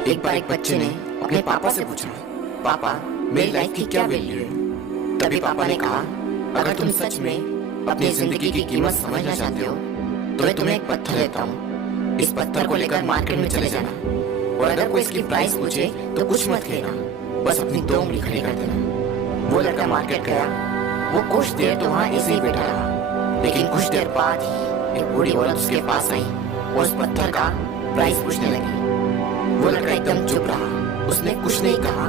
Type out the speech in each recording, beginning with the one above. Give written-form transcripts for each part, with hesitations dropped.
एक बार एक बच्चे ने अपने पापा से पूछा, पापा मेरी लाइफ की क्या वैल्यू है। तभी पापा ने कहा, अगर तुम सच में अपनी जिंदगी की कीमत समझना चाहते हो तो मैं तुम्हें एक पत्थर देता हूँ। इस पत्थर को लेकर मार्केट में चले जाना और अगर कोई इसकी प्राइस पूछे तो कुछ मत कहना, बस अपनी 2 उंगली खड़ी कर देना। वो लड़का मार्केट गया। वो कुछ देर तो वहाँ ऐसे ही बैठा रहा, लेकिन कुछ देर बाद ही एक बूढ़ी औरत उसके पास आई और उस पत्थर का प्राइस पूछने लगी। वो लड़का एकदम चुप रहा, उसने कुछ नहीं कहा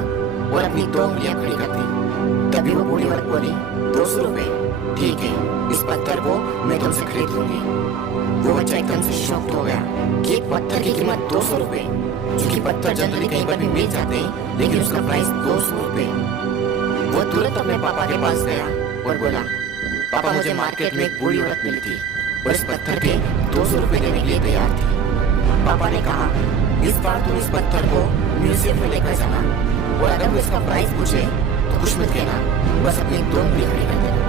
और अपनी 2 उंगलियां खड़ी कर दी। तभी वो बूढ़ी औरत बोली, 200 रुपए। ठीक है, इस पत्थर को मैं तुमसे खरीद लूंगी। वो बच्चा एकदम से शॉक्ड हो गया कि एक पत्थर की कीमत 200 रुपए, जो कि पत्थर जनरली कहीं पर भी मिल जाते हैं, लेकिन उसका प्राइस 200 रुपए। वो तुरंत अपने पापा के पास गया और बोला, पापा मुझे मार्केट में एक बूढ़ी औरत मिली थी और इस पत्थर के 200 रुपए देने के लिए तैयार थी। पापा ने कहा, इस बार तुम इस पत्थर को म्यूजियम में लेकर जाना और अगर वो इसका प्राइस पूछे तो कुछ मत कहना, बस अपनी 2 उंगली खड़ी कर देना।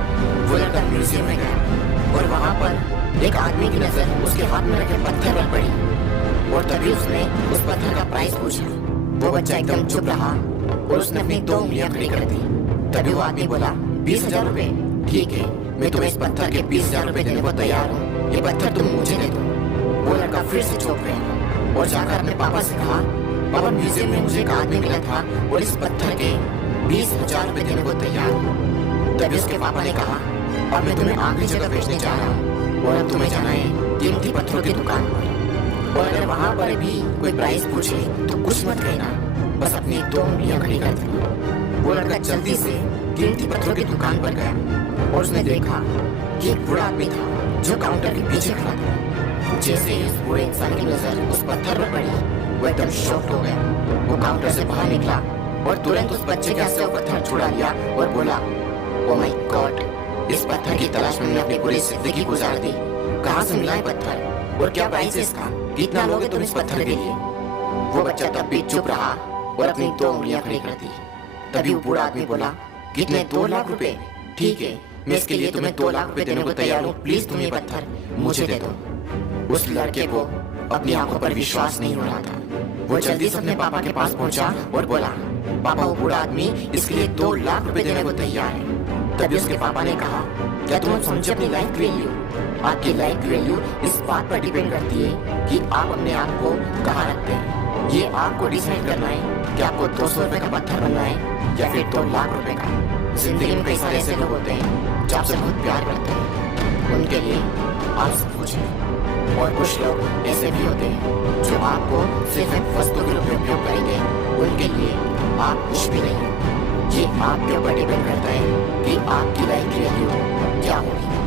वो लड़का म्यूजियम में गया और वहाँ पर एक आदमी की नजर उसके हाथ में रखे पत्थर पर पड़ी और तभी उसने उस पत्थर का प्राइस पूछा। वो बच्चा एकदम चुप रहा और उसने अपनी 2 उंगलियां खड़ी कर दी। तभी वो आदमी बोला, 20,000 रुपए। ठीक है, मैं तुम्हें इस पत्थर के 20,000 रुपए देने को तैयार हूँ, ये पत्थर तुम मुझे दे दो। वो लड़का फिर से चौंक गया और जाकर अपने पापा से कहा, पापा म्यूजियम में मुझे एक आदमी मिला था और इस पत्थर के 20,000 रुपए देने को तैयार हूँ। तभी उसके पापा ने कहा, अब मैं तुम्हें आखिरी जगह भेजने जा रहा हूँ और अब तुम्हें जाना है कीमती पत्थरों की दुकान पर और अगर वहाँ पर भी कोई प्राइस पूछे तो कुछ मत कहना, बस अपनी 2 उंगलियां खड़ी कर देना। वो लड़का जल्दी से कीमती पत्थरों की दुकान पर गया और उसने देखा कि एक बूढ़ा आदमी था जो काउंटर के पीछे खड़ा था। जैसे ही उस बूढ़े इंसान की नजर उस पत्थर पर पड़ी, वो एकदम शॉक्ड हो गया। वो काउंटर से बाहर निकला और तुरंत उस बच्चे के हाथ से वो पत्थर छुड़ा लिया और बोला, ओ माय गॉड, इस पत्थर की तलाश में मैंने अपनी पूरी जिंदगी गुजार दी। कहाँ से मिला है पत्थर और क्या प्राइस है इसका, कितना लोगे तुम इस पत्थर के लिए। वो बच्चा तब भी चुप रहा और अपनी 2 उंगलियां खड़ी कर दी। तभी वो बूढ़ा आदमी बोला, कितने? 2 लाख रुपए। ठीक है, मैं इसके लिए तुम्हें 2 लाख रुपए देने को तैयार हूँ, प्लीज तुम ये पत्थर मुझे दे दो। उस लड़के को अपनी आंखों पर विश्वास नहीं हो रहा था। वो जल्दी से अपने पापा के पास पहुंचा और बोला, पापा वो बूढ़ा आदमी इसके लिए 2 लाख रुपए देने को तैयार है। तभी उसके पापा ने कहा, क्या तुम समझे अपनी लाइफ वैल्यू? आपकी लाइफ वैल्यू इस बात पर डिपेंड करती है कि आप अपने आप को कहाँ रखते हैं। ये आपको डिसाइड करना है कि आपको 200 रुपए का पत्थर बनना है या फिर 2 लाख रुपए का। जिंदगी में कई सारे ऐसे लोग होते हैं जो आपसे बहुत प्यार करते हैं, उनके लिए आप सब कुछ है। और कुछ लोग ऐसे भी होते हैं जो आपको सिर्फ एक वस्तु के रूप में उपयोग करेंगे, उनके लिए आप कुछ भी नहीं। ये आपके ऊपर डिपेंड करता है कि आपकी लाइफ वैल्यू क्या होगी।